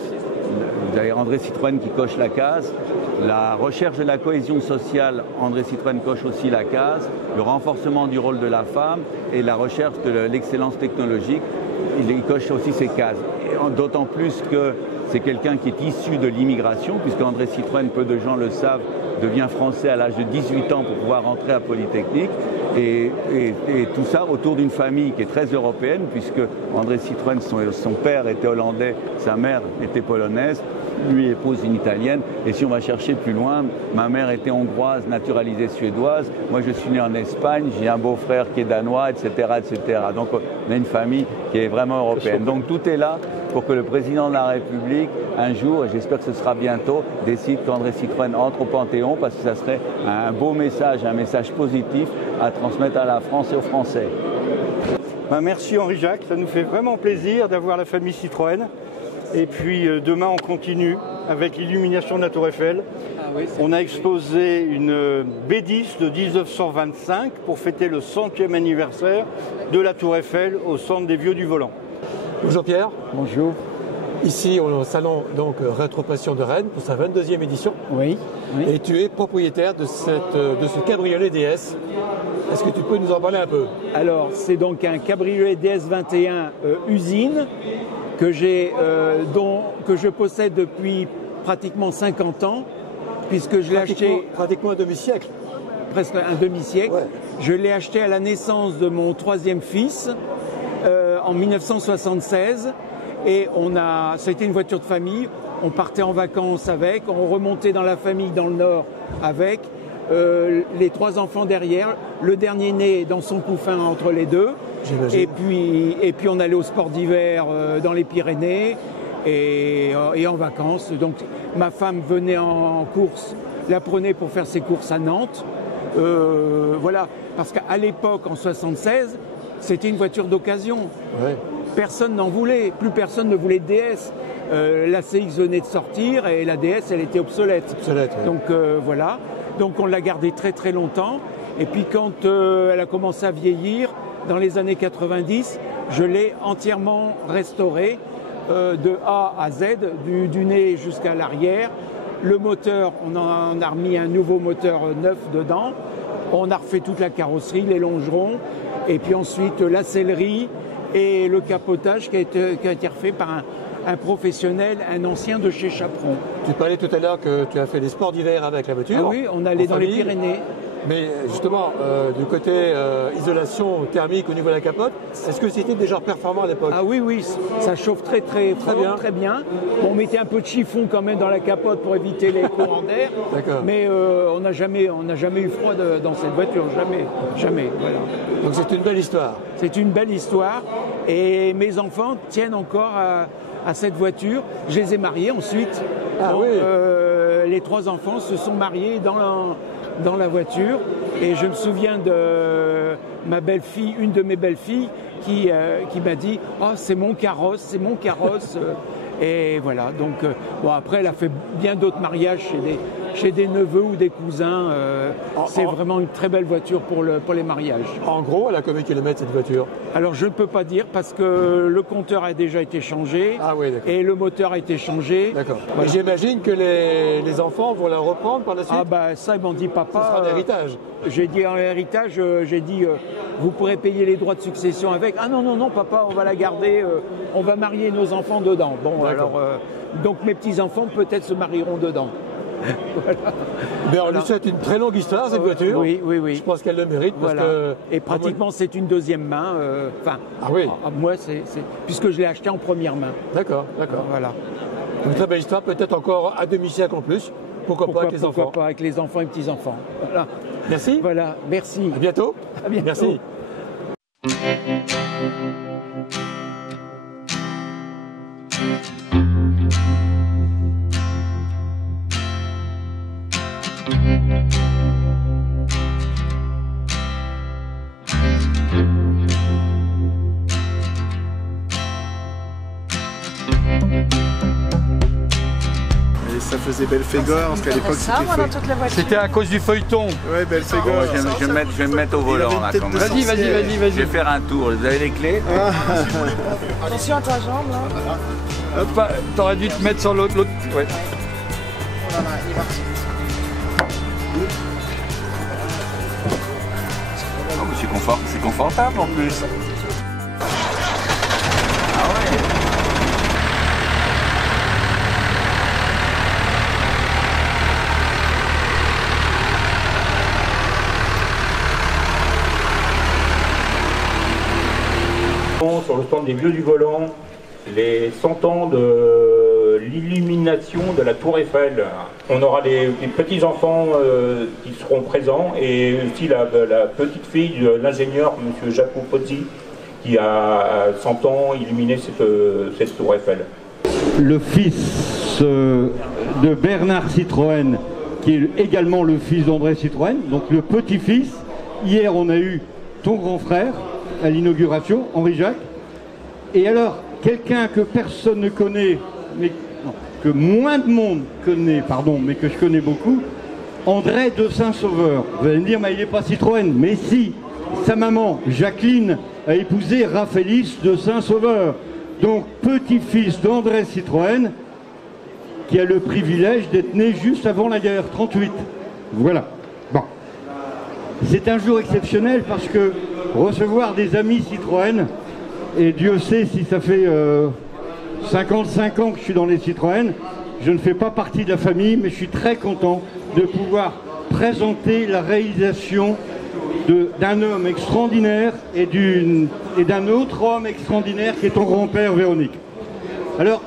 vous avez André Citroën qui coche la case, la recherche de la cohésion sociale, André Citroën coche aussi la case, le renforcement du rôle de la femme et la recherche de l'excellence technologique, il coche aussi ces cases. D'autant plus que c'est quelqu'un qui est issu de l'immigration, puisque André Citroën, peu de gens le savent, devient français à l'âge de 18 ans pour pouvoir entrer à Polytechnique. Et tout ça autour d'une famille qui est très européenne, puisque André Citroën, son père était hollandais, sa mère était polonaise, lui épouse une italienne. Et si on va chercher plus loin, ma mère était hongroise, naturalisée suédoise. Moi, je suis né en Espagne, j'ai un beau-frère qui est danois, etc., etc. Donc, on a une famille qui est vraiment européenne. Donc, tout est là pour que le président de la République, un jour, et j'espère que ce sera bientôt, décide qu'André Citroën entre au Panthéon, parce que ça serait un beau message, un message positif à transmettre à la France et aux Français. Merci Henri-Jacques, ça nous fait vraiment plaisir d'avoir la famille Citroën. Et puis demain on continue avec l'illumination de la Tour Eiffel. On a exposé une B10 de 1925 pour fêter le 100e anniversaire de la Tour Eiffel au centre des Vieux du Volant. Bonjour Pierre. Bonjour. Ici au salon donc Rétro-Passion de Rennes pour sa 22e édition. Oui. Et tu es propriétaire de ce cabriolet DS. Est-ce que tu peux nous en parler un peu? Alors c'est donc un cabriolet DS21 usine que je possède depuis pratiquement 50 ans, puisque je l'ai acheté... Pratiquement un demi-siècle. Presque un demi-siècle. Ouais. Je l'ai acheté à la naissance de mon troisième fils en 1976. Et c'était une voiture de famille. On partait en vacances avec, on remontait dans la famille dans le Nord avec, les trois enfants derrière, le dernier né dans son couffin entre les deux. Et puis on allait au sport d'hiver dans les Pyrénées et en vacances. Donc ma femme venait en course, la prenait pour faire ses courses à Nantes. Voilà, parce qu'à l'époque, en 76, c'était une voiture d'occasion. Ouais. Personne n'en voulait, plus personne ne voulait de DS. La CX venait de sortir et la DS, elle était obsolète. Ouais. Donc voilà, donc on l'a gardée très très longtemps. Et puis quand elle a commencé à vieillir, dans les années 90, je l'ai entièrement restaurée de A à Z, du nez jusqu'à l'arrière. Le moteur, on en a remis un nouveau moteur neuf dedans. On a refait toute la carrosserie, les longerons, et puis ensuite la sellerie et le capotage qui a été refait par un professionnel, un ancien de chez Chaperon. Tu parlais tout à l'heure que tu as fait des sports d'hiver avec la voiture. Ah oui, on allait dans les Pyrénées. Mais justement, du côté isolation thermique au niveau de la capote, est-ce que c'était déjà performant à l'époque? Ah oui, oui, ça chauffe très bien. Bon, on mettait un peu de chiffon quand même dans la capote pour éviter les courants d'air. Mais on n'a jamais eu froid dans cette voiture, jamais. Voilà. Donc c'est une belle histoire. C'est une belle histoire. Et mes enfants tiennent encore à cette voiture. Je les ai mariés ensuite. Ah oui. Les trois enfants se sont mariés dans la voiture, et je me souviens de ma belle-fille, une de mes belles-filles qui m'a dit « Oh, c'est mon carrosse ». Et voilà, donc bon, après elle a fait bien d'autres mariages chez des neveux ou des cousins. C'est vraiment une très belle voiture pour les mariages. En gros, elle a combien de kilomètres cette voiture? Alors je ne peux pas dire parce que le compteur a déjà été changé et le moteur a été changé. D'accord. Voilà. J'imagine que les enfants vont la reprendre par la suite. Ah bah ça, ils m'ont dit papa. Ce sera un héritage. J'ai dit en héritage, j'ai dit vous pourrez payer les droits de succession avec. Ah non, non, non, papa, on va la garder, on va marier nos enfants dedans. Bon, alors, donc mes petits-enfants peut-être se marieront dedans. Voilà. Mais on lui souhaite une très longue histoire, cette voiture. Oui, oui, oui. Je pense qu'elle le mérite. Parce que, et pratiquement, c'est une deuxième main. Moi, puisque je l'ai acheté en première main. D'accord, d'accord. Voilà. Une très belle histoire, peut-être encore à demi-siècle en plus. Pourquoi pas avec les enfants? Pourquoi pas avec les enfants et petits-enfants. Voilà. Merci. Voilà, merci. À bientôt. À bientôt. Merci. Ça faisait Belphégor, parce qu'à l'époque c'était à cause du feuilleton. Ouais, Belphégor. Je vais me mettre au volant là quand même. Vas-y. Je vais faire un tour. Vous avez les clés? Attention à ta jambe là. T'aurais dû te mettre sur l'autre. Ouais. Voilà, il va C'est confortable en plus. Sur le stand des Vieux du Volant, les 100 ans de l'illumination de la Tour Eiffel. On aura les petits-enfants qui seront présents et aussi la petite fille de l'ingénieur, M. Jaco Pozzi, qui a 100 ans illuminé cette Tour Eiffel. Le fils de Bernard Citroën, qui est également le fils d'André Citroën, donc le petit-fils. Hier, on a eu ton grand frère à l'inauguration, Henri Jacques. Et alors, quelqu'un que personne ne connaît, que moins de monde connaît, mais que je connais beaucoup, André de Saint-Sauveur. Vous allez me dire, mais il n'est pas Citroën. Mais si, sa maman, Jacqueline, a épousé Raphaëlis de Saint-Sauveur. Donc, petit-fils d'André Citroën, qui a le privilège d'être né juste avant la guerre, 38. Voilà. Bon. C'est un jour exceptionnel parce que recevoir des amis Citroën, et Dieu sait si ça fait 55 ans que je suis dans les Citroën, je ne fais pas partie de la famille, mais je suis très content de pouvoir présenter la réalisation d'un homme extraordinaire et d'un autre homme extraordinaire qui est ton grand-père Véronique. Alors,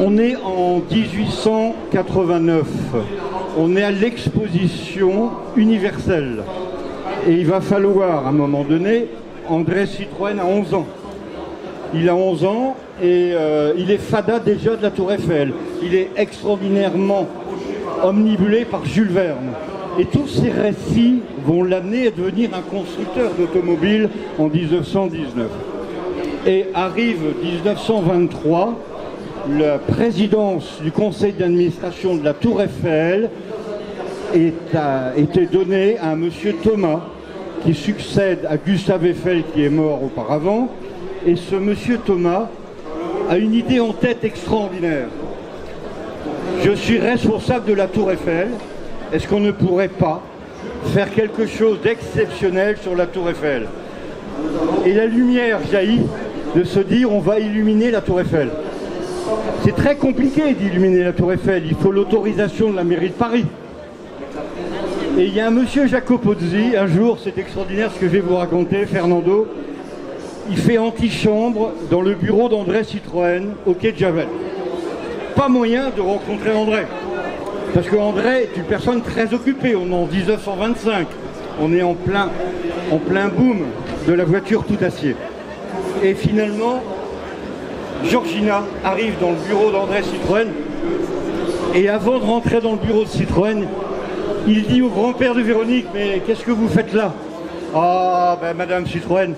on est en 1889, on est à l'exposition universelle et il va falloir à un moment donné, André Citroën a 11 ans. Il a 11 ans et il est fada déjà de la Tour Eiffel. Il est extraordinairement omnibulé par Jules Verne. Et tous ces récits vont l'amener à devenir un constructeur d'automobiles en 1919. Et arrive 1923, la présidence du conseil d'administration de la Tour Eiffel a été donnée à un monsieur Thomas qui succède à Gustave Eiffel qui est mort auparavant. Et ce monsieur Thomas a une idée en tête extraordinaire. Je suis responsable de la Tour Eiffel. Est-ce qu'on ne pourrait pas faire quelque chose d'exceptionnel sur la Tour Eiffel? Et la lumière jaillit de se dire on va illuminer la Tour Eiffel. C'est très compliqué d'illuminer la Tour Eiffel. Il faut l'autorisation de la mairie de Paris. Et il y a un monsieur Jaco Pozzi, un jour, c'est extraordinaire ce que je vais vous raconter, Fernando, il fait antichambre dans le bureau d'André Citroën au quai de Javel. Pas moyen de rencontrer André, parce que André est une personne très occupée, on est en 1925, on est en plein boom de la voiture tout acier. Et finalement, Georgina arrive dans le bureau d'André Citroën, et avant de rentrer dans le bureau de Citroën, il dit au grand-père de Véronique, mais qu'est-ce que vous faites là? Ah, ben Madame Citroën,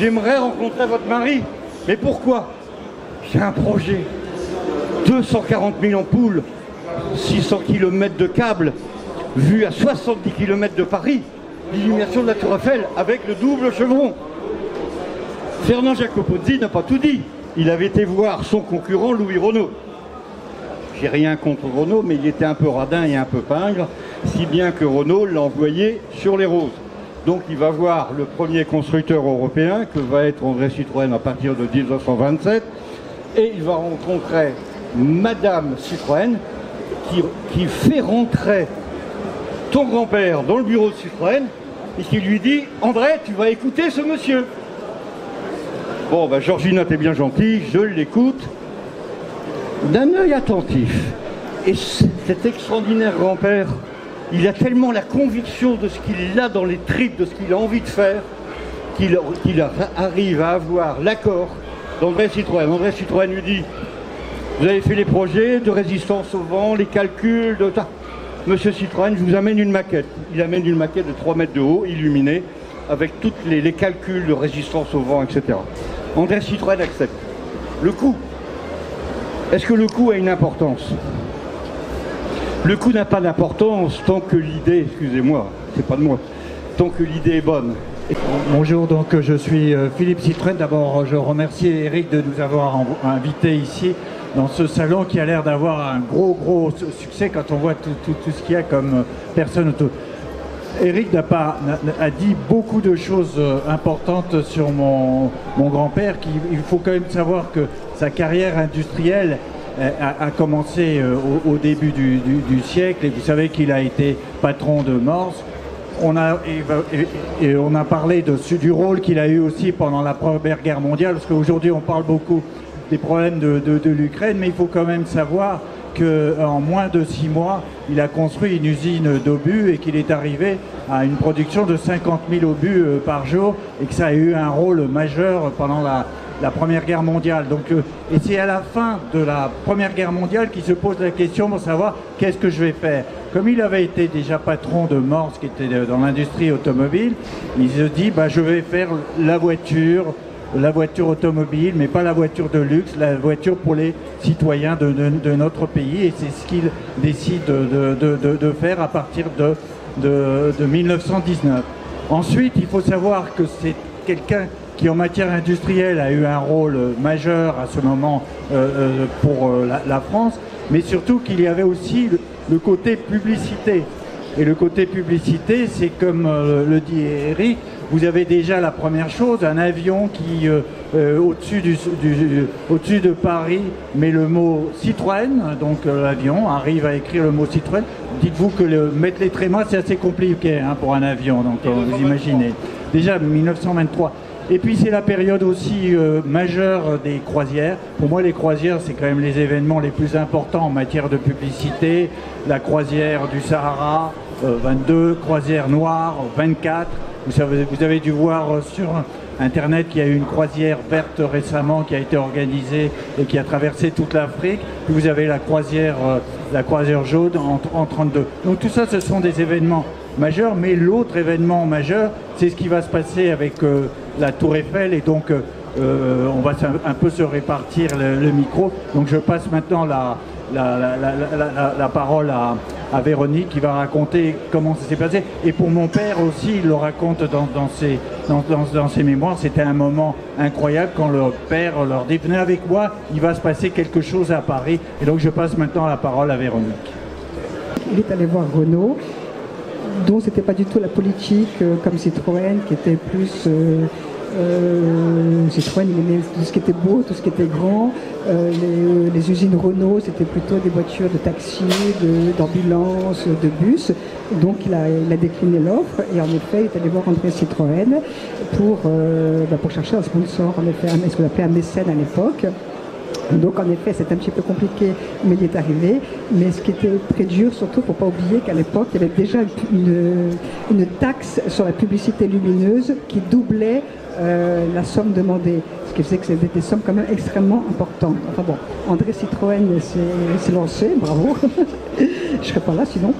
j'aimerais rencontrer votre mari. Mais pourquoi? J'ai un projet. 240 000 ampoules 600 km de câbles vus à 70 km de Paris, l'illumination de la Tour Eiffel avec le double chevron. Fernand Jacopozzi n'a pas tout dit. Il avait été voir son concurrent Louis Renault. J'ai rien contre Renault, mais il était un peu radin et un peu pingre, si bien que Renault l'a envoyé sur les roses. Donc il va voir le premier constructeur européen, que va être André Citroën à partir de 1927, et il va rencontrer Madame Citroën, qui fait rentrer ton grand-père dans le bureau de Citroën, et qui lui dit « André, tu vas écouter ce monsieur ». Bon, ben Georgina, t'es bien gentille, je l'écoute d'un œil attentif. Et cet extraordinaire grand-père, il a tellement la conviction de ce qu'il a dans les tripes, de ce qu'il a envie de faire, qu'il arrive à avoir l'accord d'André Citroën. André Citroën lui dit, vous avez fait les projets de résistance au vent, les calculs, Monsieur Citroën, je vous amène une maquette. Il amène une maquette de 3 mètres de haut, illuminée, avec tous les calculs de résistance au vent, etc. André Citroën accepte. Le coût. Est-ce que le coût a une importance? Le coût n'a pas d'importance tant que l'idée, excusez-moi, c'est pas de moi, tant que l'idée est bonne. Bonjour, donc je suis Philippe Citroën. D'abord, je remercie Eric de nous avoir invités ici dans ce salon qui a l'air d'avoir un gros succès quand on voit tout ce qu'il y a comme personne autour. Eric a dit beaucoup de choses importantes sur mon grand-père. Il faut quand même savoir que sa carrière industrielle a commencé au début du siècle. Et vous savez qu'il a été patron de Morse. On a parlé du rôle qu'il a eu aussi pendant la Première Guerre mondiale, parce qu'aujourd'hui on parle beaucoup des problèmes de l'Ukraine, mais il faut quand même savoir qu'en moins de 6 mois, il a construit une usine d'obus et qu'il est arrivé à une production de 50 000 obus par jour et que ça a eu un rôle majeur pendant la Première Guerre mondiale. Donc, et c'est à la fin de la Première Guerre mondiale qu'il se pose la question pour savoir qu'est-ce que je vais faire. Comme il avait été déjà patron de Morse, qui était dans l'industrie automobile, il se dit je vais faire la voiture automobile, mais pas la voiture de luxe, la voiture pour les citoyens de notre pays. Et c'est ce qu'il décide de faire à partir de 1919. Ensuite, il faut savoir que c'est quelqu'un qui en matière industrielle a eu un rôle majeur à ce moment pour la France, mais surtout qu'il y avait aussi le côté publicité. Et le côté publicité, c'est comme le dit Eric, vous avez déjà la première chose, un avion qui, au-dessus de Paris, met le mot Citroën, donc l'avion arrive à écrire le mot Citroën. Dites-vous que mettre les trémas, c'est assez compliqué pour un avion, donc vous imaginez. Déjà 1923. Et puis c'est la période aussi majeure des croisières. Pour moi, les croisières, c'est quand même les événements les plus importants en matière de publicité. La croisière du Sahara, 22, croisière noire, 24. Vous avez dû voir sur Internet qu'il y a eu une croisière verte récemment qui a été organisée et qui a traversé toute l'Afrique. Puis vous avez la croisière jaune en 32. Donc tout ça, ce sont des événements majeurs. Mais l'autre événement majeur, c'est ce qui va se passer avec la Tour Eiffel. Et donc, on va un peu se répartir le micro. Donc je passe maintenant la parole à Véronique qui va raconter comment ça s'est passé. Et pour mon père aussi, il le raconte dans ses mémoires. C'était un moment incroyable quand le père leur dit « Venez avec moi, il va se passer quelque chose à Paris ». Et donc je passe maintenant la parole à Véronique. Il est allé voir Renault, dont c'était pas du tout la politique comme Citroën, qui était plus... Citroën, il aimait tout ce qui était beau, tout ce qui était grand. Les usines Renault, c'était plutôt des voitures de taxi, d'ambulance, de bus. Donc il a décliné l'offre et en effet, il est allé voir André Citroën pour chercher un sponsor, en effet, ce qu'on appelait un mécène à l'époque. Donc en effet, c'est un petit peu compliqué, mais il est arrivé. Mais ce qui était très dur, surtout, il ne faut pas oublier qu'à l'époque, il y avait déjà une taxe sur la publicité lumineuse qui doublait la somme demandée. Ce qui faisait que c'était des sommes quand même extrêmement importantes. Enfin bon, André Citroën s'est lancé, bravo. Je ne serais pas là sinon.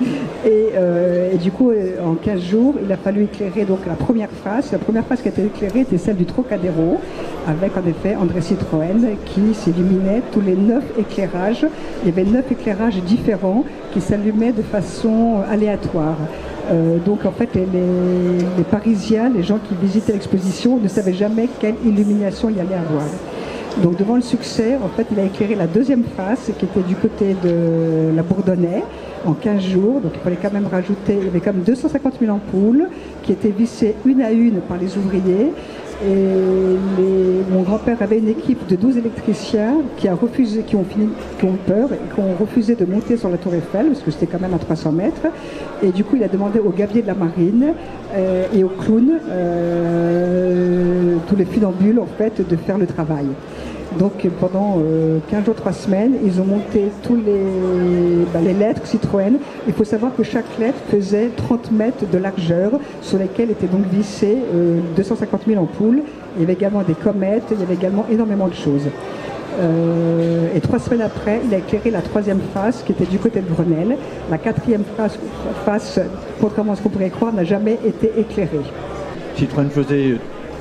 Et du coup, en 15 jours, il a fallu éclairer donc la première phase. La première phase qui a été éclairée était celle du Trocadéro, avec en effet André Citroën qui s'illuminait tous les 9 éclairages. Il y avait 9 éclairages différents qui s'allumaient de façon aléatoire. Donc en fait les Parisiens, les gens qui visitaient l'exposition ne savaient jamais quelle illumination il y allait avoir. Donc devant le succès, en fait il a éclairé la deuxième face qui était du côté de la Bourdonnais en 15 jours. Donc il fallait quand même rajouter, il y avait quand même 250 000 ampoules qui étaient vissées une à une par les ouvriers. Et mon grand-père avait une équipe de 12 électriciens qui ont peur et qui ont refusé de monter sur la tour Eiffel parce que c'était quand même à 300 mètres. Et du coup, il a demandé aux gabiers de la marine et aux clowns, tous les funambules en fait, de faire le travail. Donc pendant 15 jours, 3 semaines, ils ont monté tous les lettres Citroën. Il faut savoir que chaque lettre faisait 30 mètres de largeur sur lesquelles étaient donc vissées 250 000 ampoules. Il y avait également des comètes, il y avait également énormément de choses. Et 3 semaines après, il a éclairé la 3e face qui était du côté de Grenelle. La 4e face, contrairement à ce qu'on pourrait croire, n'a jamais été éclairée. Citroën faisait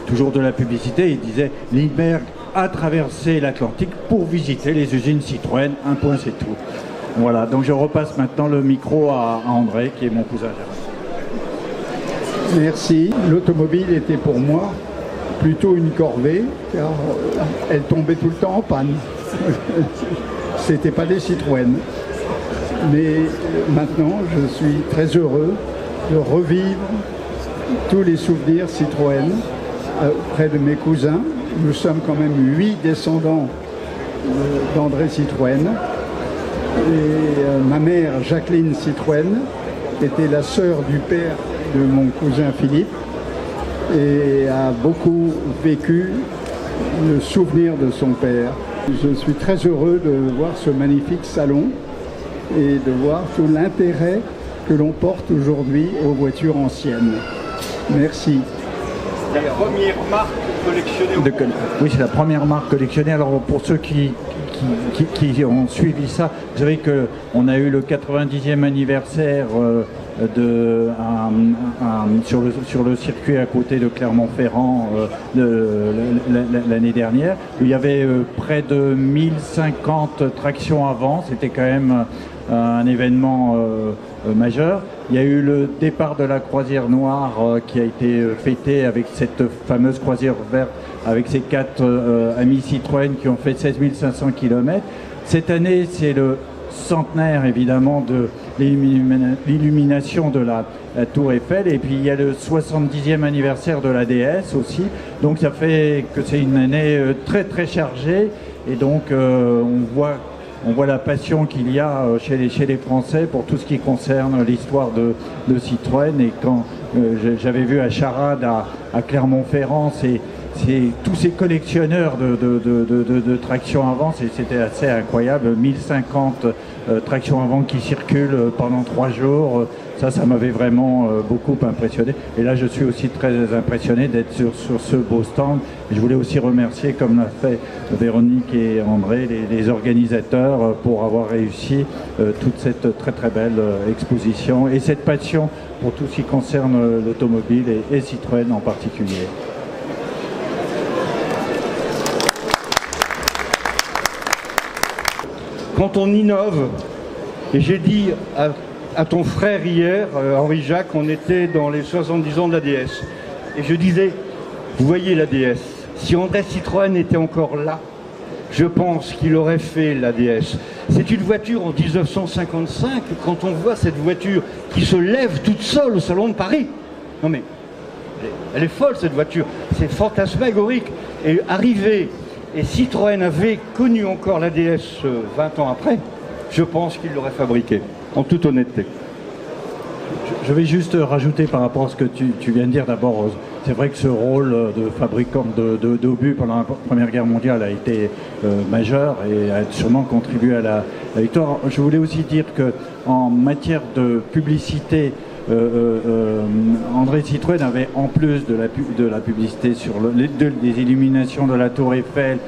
toujours de la publicité, il disait Lindbergh a traversé l'Atlantique pour visiter les usines Citroën, un point c'est tout. Voilà, donc je repasse maintenant le micro à André qui est mon cousin. Merci, l'automobile était pour moi plutôt une corvée car elle tombait tout le temps en panne. C'était pas des Citroën. Mais maintenant je suis très heureux de revivre tous les souvenirs Citroën auprès de mes cousins. Nous sommes quand même 8 descendants d'André Citroën. Et ma mère, Jacqueline Citroën, était la sœur du père de mon cousin Philippe et a beaucoup vécu le souvenir de son père. Je suis très heureux de voir ce magnifique salon et de voir tout l'intérêt que l'on porte aujourd'hui aux voitures anciennes. Merci. La première marque collectionnée. Oui, c'est la première marque collectionnée. Alors pour ceux qui ont suivi ça, vous savez qu'on a eu le 90e anniversaire sur le circuit à côté de Clermont-Ferrand l'année dernière. Il y avait près de 1050 tractions avant. C'était quand même un événement majeur. Il y a eu le départ de la croisière noire qui a été fêté avec cette fameuse croisière verte avec ces 4 amis Citroën qui ont fait 16 500 km. Cette année, c'est le centenaire évidemment de l'illumination de la tour Eiffel et puis il y a le 70e anniversaire de la DS aussi. Donc ça fait que c'est une année très très chargée et donc on voit la passion qu'il y a chez les Français pour tout ce qui concerne l'histoire de Citroën. Et quand j'avais vu à Charade, à Clermont-Ferrand, c'est tous ces collectionneurs de tractions avant, c'était assez incroyable. 1050 tractions avant qui circulent pendant 3 jours. Ça m'avait vraiment beaucoup impressionné. Et là, je suis aussi très impressionné d'être sur ce beau stand. Et je voulais aussi remercier, comme l'a fait Véronique et André, les organisateurs pour avoir réussi toute cette très très belle exposition et cette passion pour tout ce qui concerne l'automobile et Citroën en particulier. Quand on innove, et j'ai dit à ton frère hier, Henri Jacques, on était dans les 70 ans de la DS. Et je disais, vous voyez la DS, si André Citroën était encore là, je pense qu'il aurait fait la DS. C'est une voiture en 1955, quand on voit cette voiture qui se lève toute seule au Salon de Paris. Non mais, elle est folle cette voiture, c'est fantasmagorique. Et arrivé, et Citroën avait connu encore la DS 20 ans après, je pense qu'il l'aurait fabriquée. En toute honnêteté. Je vais juste rajouter par rapport à ce que tu viens de dire. D'abord, c'est vrai que ce rôle de fabricant d'obus pendant la Première Guerre mondiale a été majeur et a sûrement contribué à la victoire. Je voulais aussi dire qu'en matière de publicité André Citroën avait, en plus de la publicité sur des illuminations de la Tour Eiffel,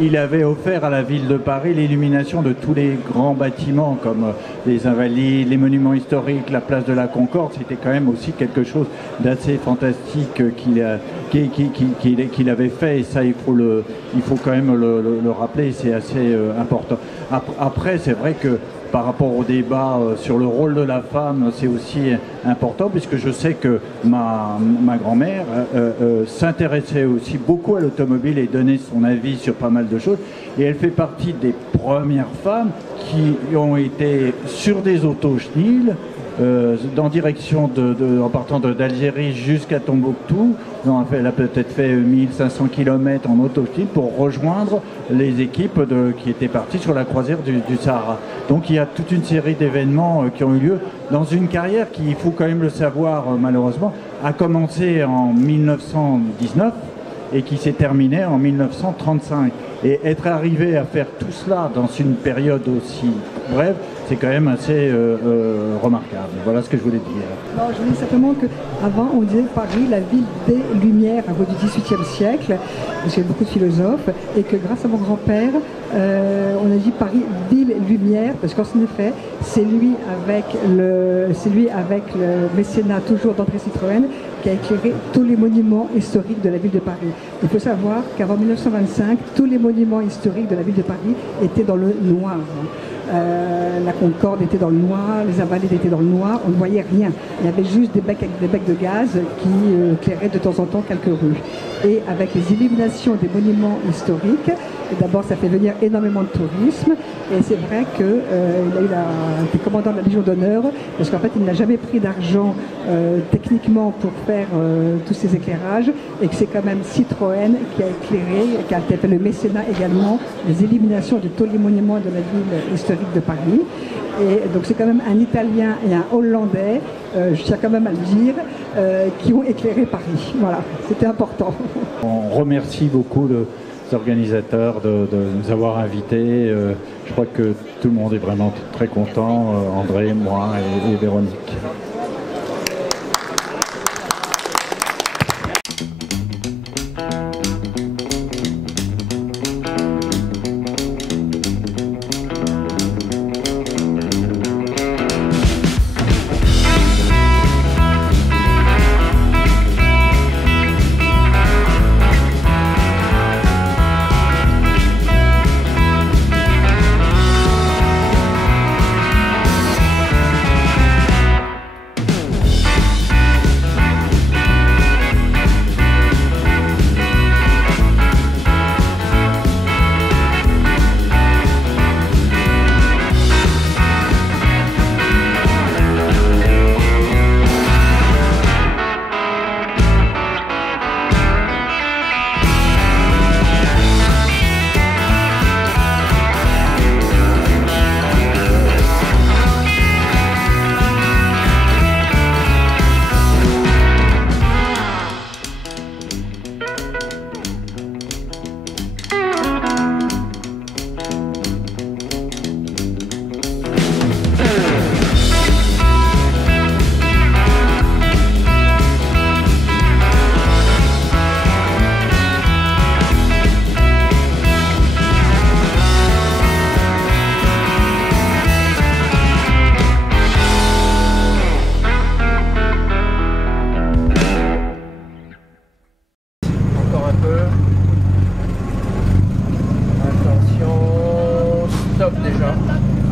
il avait offert à la ville de Paris l'illumination de tous les grands bâtiments comme les Invalides, les monuments historiques, la place de la Concorde. C'était quand même aussi quelque chose d'assez fantastique qu'il avait fait, et ça il faut quand même le rappeler, c'est assez important. Après, c'est vrai que par rapport au débat sur le rôle de la femme, c'est aussi important, puisque je sais que ma grand-mère s'intéressait aussi beaucoup à l'automobile et donnait son avis sur pas mal de choses. Et elle fait partie des premières femmes qui ont été sur des auto-chenils, en direction en partant d'Algérie jusqu'à Tombouctou. Elle a peut-être fait 1500 km en auto-chenil pour rejoindre les équipes qui étaient parties sur la croisière du Sahara. Donc il y a toute une série d'événements qui ont eu lieu dans une carrière qui, il faut quand même le savoir malheureusement, a commencé en 1919 et qui s'est terminée en 1935. Et être arrivé à faire tout cela dans une période aussi brève, c'est quand même assez remarquable. Voilà ce que je voulais dire. Non, je voulais simplement qu'avant, on disait Paris, la ville des Lumières, à cause du XVIIIe siècle, parce qu'il y a beaucoup de philosophes, et que grâce à mon grand-père, on a dit Paris, ville lumière, parce qu'en effet, c'est lui avec le mécénat toujours d'André Citroën qui a éclairé tous les monuments historiques de la ville de Paris. Il faut savoir qu'avant 1925, tous les monuments historiques de la ville de Paris étaient dans le noir. La Concorde était dans le noir, les Invalides étaient dans le noir, on ne voyait rien. Il y avait juste des becs de gaz qui éclairaient de temps en temps quelques rues. Et avec les illuminations des monuments historiques, d'abord ça fait venir énormément de tourisme, et c'est vrai qu'il a eu le commandant de la Légion d'honneur, parce qu'en fait il n'a jamais pris d'argent techniquement pour faire tous ces éclairages, et que c'est quand même Citroën qui a éclairé, qui a fait le mécénat également, les illuminations de tous les monuments de la ville historique de Paris. Et donc c'est quand même un Italien et un Hollandais, je tiens quand même à le dire, qui ont éclairé Paris. Voilà, c'était important. On remercie beaucoup les organisateurs de nous avoir invités. Je crois que tout le monde est vraiment très content, André, moi et Véronique. Stop déjà.